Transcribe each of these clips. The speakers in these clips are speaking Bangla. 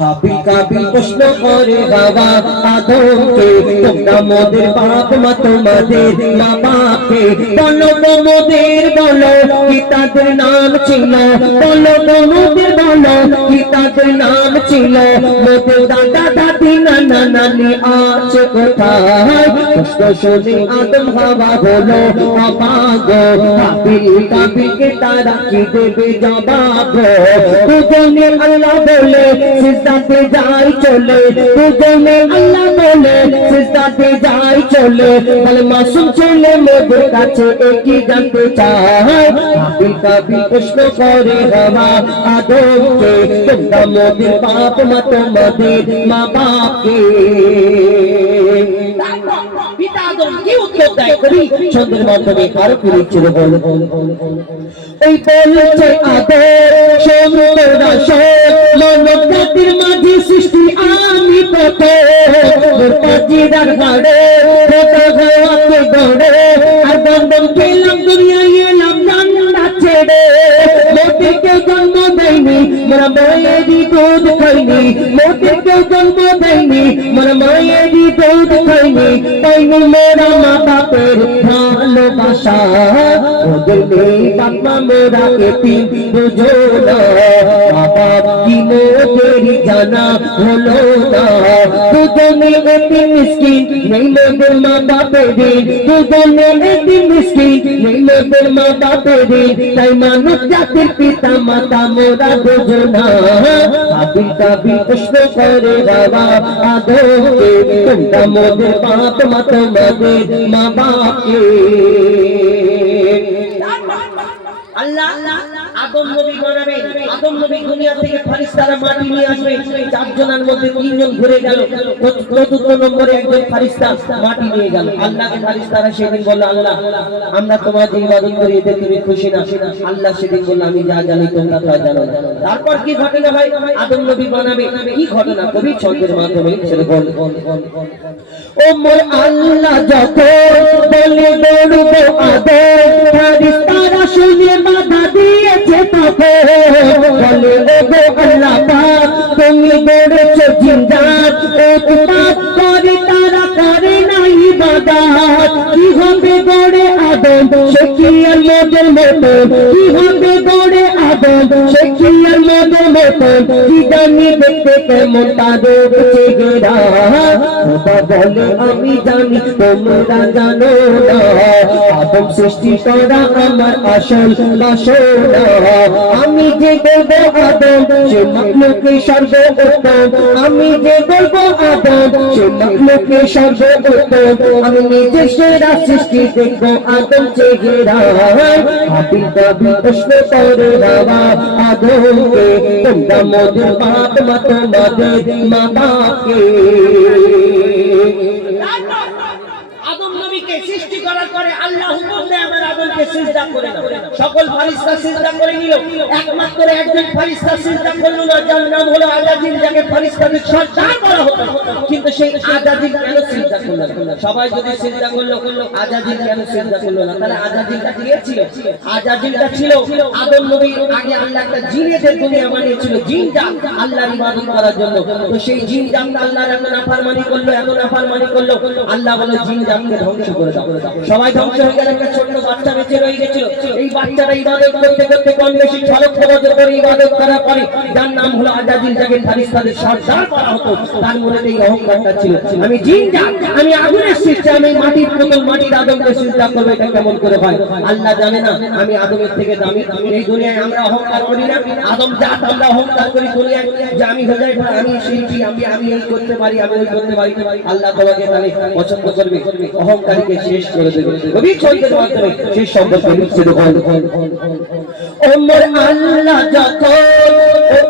হাবিল কাবিল প্রশ্ন করে বাবা আদমকে, তোমরা মোদের বাপ মা তোমাদের মা বাপকে বলো মোদের, বলো কি তাদের নাম ছিল, বলো মোদের, বলো কি তাদের নাম ছিল, মোদের দাদা দাদি নানা নানি আছে কোথায়? প্রশ্ন শুনে আদম হাওয়া হলো অবাক, হাবিল কাবিলকে তারা কি দেবে জবাব? দুজনে আল্লাহ বলে সিজদাতে যাই চলে, দুজনে আল্লাহ বলে সিজদাতে যাই চলে, বলে মাসুম ছেলে মোদের কাছে একই জানতে চায়। হাবিল কাবিল প্রশ্ন করে বাবা আদমকে, তোমরা মোদের বাপ মা তোমাদের মা বাপকে। পিতা আদম কি উত্তর দেয় কবি ছন্দের মাধ্যমে আরো কি লিখছিল বল। এই বলছে আদম শোন তোরা শোন, মানব জাতির মাঝে সৃষ্টি আমি প্রথম, পাজিরার ঘাড়ে খোদা হওয়াকে গড়ে, আর বন্ধন পেলাম দুনিয়ায় এলাম জান্নাত ছেড়ে। মোদেরকে জন্ম দেয়নি মোরা মায়েরই দুধ খাইনি, মোদেরকে জন্ম দেয়নি মোরা মায়েরই দুধ খাইনি, পাইনি মোরা মা বাপের ভালোবাসা, ওদের নেই বাপ মা মোরা এতিম দুজনা, মা বাপ কি মোদেরই জানা হলো না। দুজনে এতিম মিসকিন নেই মোদের মা বাপের, দুজনে এতিম মিসকিন নেই মোদের মা বাপের, তাই মানব জাতির পিতা মাতা মোরা দুজনা। হাবিল কাবিল প্রশ্ন করে বাবা আদমকে, তোমরা মোদের বাপ মা তোমাদের মা বাপকে। আল্লাহ আদম নবী বানাবেন, আদম নবী দুনিয়া থেকে ফেরেশতারা মাটি নিয়ে আসবে, চারজনের মধ্যে তিনজন ঘুরে গেল, চতুর্থ নম্বরে একজন ফেরেশতা মাটি নিয়ে গেল। আল্লাহকে ফেরেশতারা সেদিন বলল আল্লাহ আমরা তোমাদের ইবাদত করি, এতে তুমি খুশি না? আল্লাহ সেদিন বলল আমি যা জানি তোমরা তা জানো। তারপর কি ঘটনা ভাই? আদম নবী বানাবে, কি ঘটনা কবি ছন্দের মাধ্যমে ছেড়ে বল। ও মোর আল্লাহ যখন বলে দৌড়বো আদম, ফেরেশতারা শুনে বাধা দিয়েছে তখন, বলে ওগো আল্লাহ পাক তুমি গড়েছো জিন্দাত, উৎপাত করে তারা করে না ইবাদত। কি হবে গড়ে আদম সে কি আর মোদের মতো, কি হবে গড়ে আদম সে কি আর মোদের মতো, কি জানি দেখতে কেমন তাদের চেহারা, খোদা বলে আমি জানি তোমরা জানো না, আদম সৃষ্টি করা আমার আসল বাসনা, আমি যে বলবো আদম সে মাখলুকে সর্বোত্তম, আমি যে বলবো আদম সে মাখলুকে সর্বোত্তম, আমি নিজে সেরা সৃষ্টি দেখবো আদম চেহারা। হাবিল কাবিল প্রশ্ন করে বাবা আদমকে, তোমরা মোদের বাপ মা তোমাদের মা বাপকে। আদম নবীকে সৃষ্টি করার পরে আল্লাহ হুকুম দেয় আমার আদমকে সিজদা করে দাও। সকল ফেরেশতা সিজদা করে নিল, একমাত্র একজন ফেরেশতা সিজদা করলো না, যার নাম হলো আজাজিল, যাকে ফেরেশতাদের সর্দার বলা হতো। কিন্তু সেই আজাজিল কেন সিজদা করলো না? সবাই যদি সিজদা করলো, আজাজিল কেন সিজদা করলো না? তাহলে আজাজিলটা কি ছিল? আজাজিলটা ছিল আদম নবীর আগে আল্লাহ একটা জিনেদের দুনিয়া বানিয়েছিল, জিন জাত আল্লাহর ইবাদত করার জন্য। তো সেই জিন জাত আল্লাহর এত নাফরমানি করলো, এত নাফরমানি করলো, আল্লাহ বলে জিন জাতকে ধ্বংস করে দাও। সবাই ধ্বংস হয়ে গেল, একটা ছোট্ট বাচ্চা বেঁচে রয়ে গেছিল। এই বাচ্চাটা ইবাদত করতে করতে কম বেশি ছলক বছর করে ইবাদত করার পরে, যার নাম হলো আজাজিল, যাকে ফেরেশতাদের সর্দার বলা হতো, তার মনে এই অহংকারটা ছিল, আমি জিন জাত, আমি আগুনের সৃষ্টি, আমি মাটির পুতুল, মাটির আদমকে সিজদা করবো, এটা কেমন করে হয়? আল্লাহ জানে না আমি আদমের থেকে দামি? এই দুনিয়ায় আমরা অহংকার করি না? আদম জাত আমরা অহংকার করি দুনিয়ায় যে আমি হয়ে যাই, আমি শিল্পী, আমি এই করতে পারি, আমি ওই করতে পারি। আল্লাহ তোমাকে তাহলে পছন্দ করবে, অহংকারীকে শেষ করে দেবে। কবি ছন্দের মাধ্যমে সেই সম্পর্কে লিখছে ওমর আল্লাহ যখন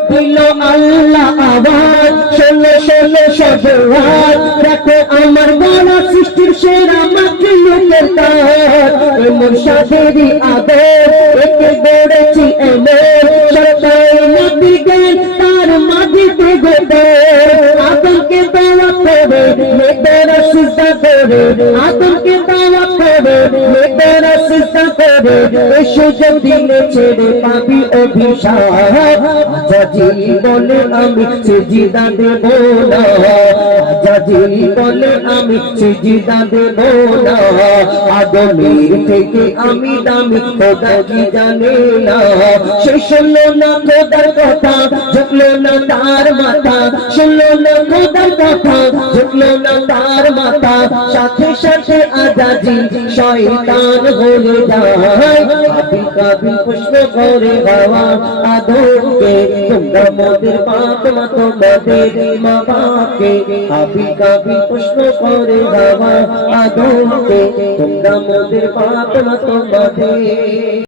দিল আল্লাহ আওয়াজ, শোনো শোনো সবাই দেখো আমার বড় সৃষ্টির সেরা মাখলুকের কাজ, ওমর সাদেরই আদর একে গড়েছি এমন, সরকার নবী জ্ঞান তার মাঝিতে গোপন, আদমকে দেওয়া করে মেয়েরা সিজদা করে, আদমকে দেওয়া করে মেয়েরা সিজদা করে, এই সুযোগ দিলে ছেড়ে পাবি অভিশাপ, আজাজি বলে আমি সিজদা দেব না, আজাজি বলে আমি সিজদা দেব না, আদমের থেকে আমি দামি খোদা কি জানে না। সে শুনলো না খোদার কথা, ঝুঁকলো না তার মাথা, শুনলো না খোদার কথা, ঝুঁকলো না তার মাথা, সাথে সাথে আজাজি শয়তান হয়ে যায়। আবিল কাবিল প্রশ্ন করে বাবা আদমকে, তোমরা মোদের বাপ মা তোমাদের মা বাপকে। আবিল কাবিল প্রশ্ন করে বাবা আদমকে, তোমরা মোদের বাপ মা তোমাদের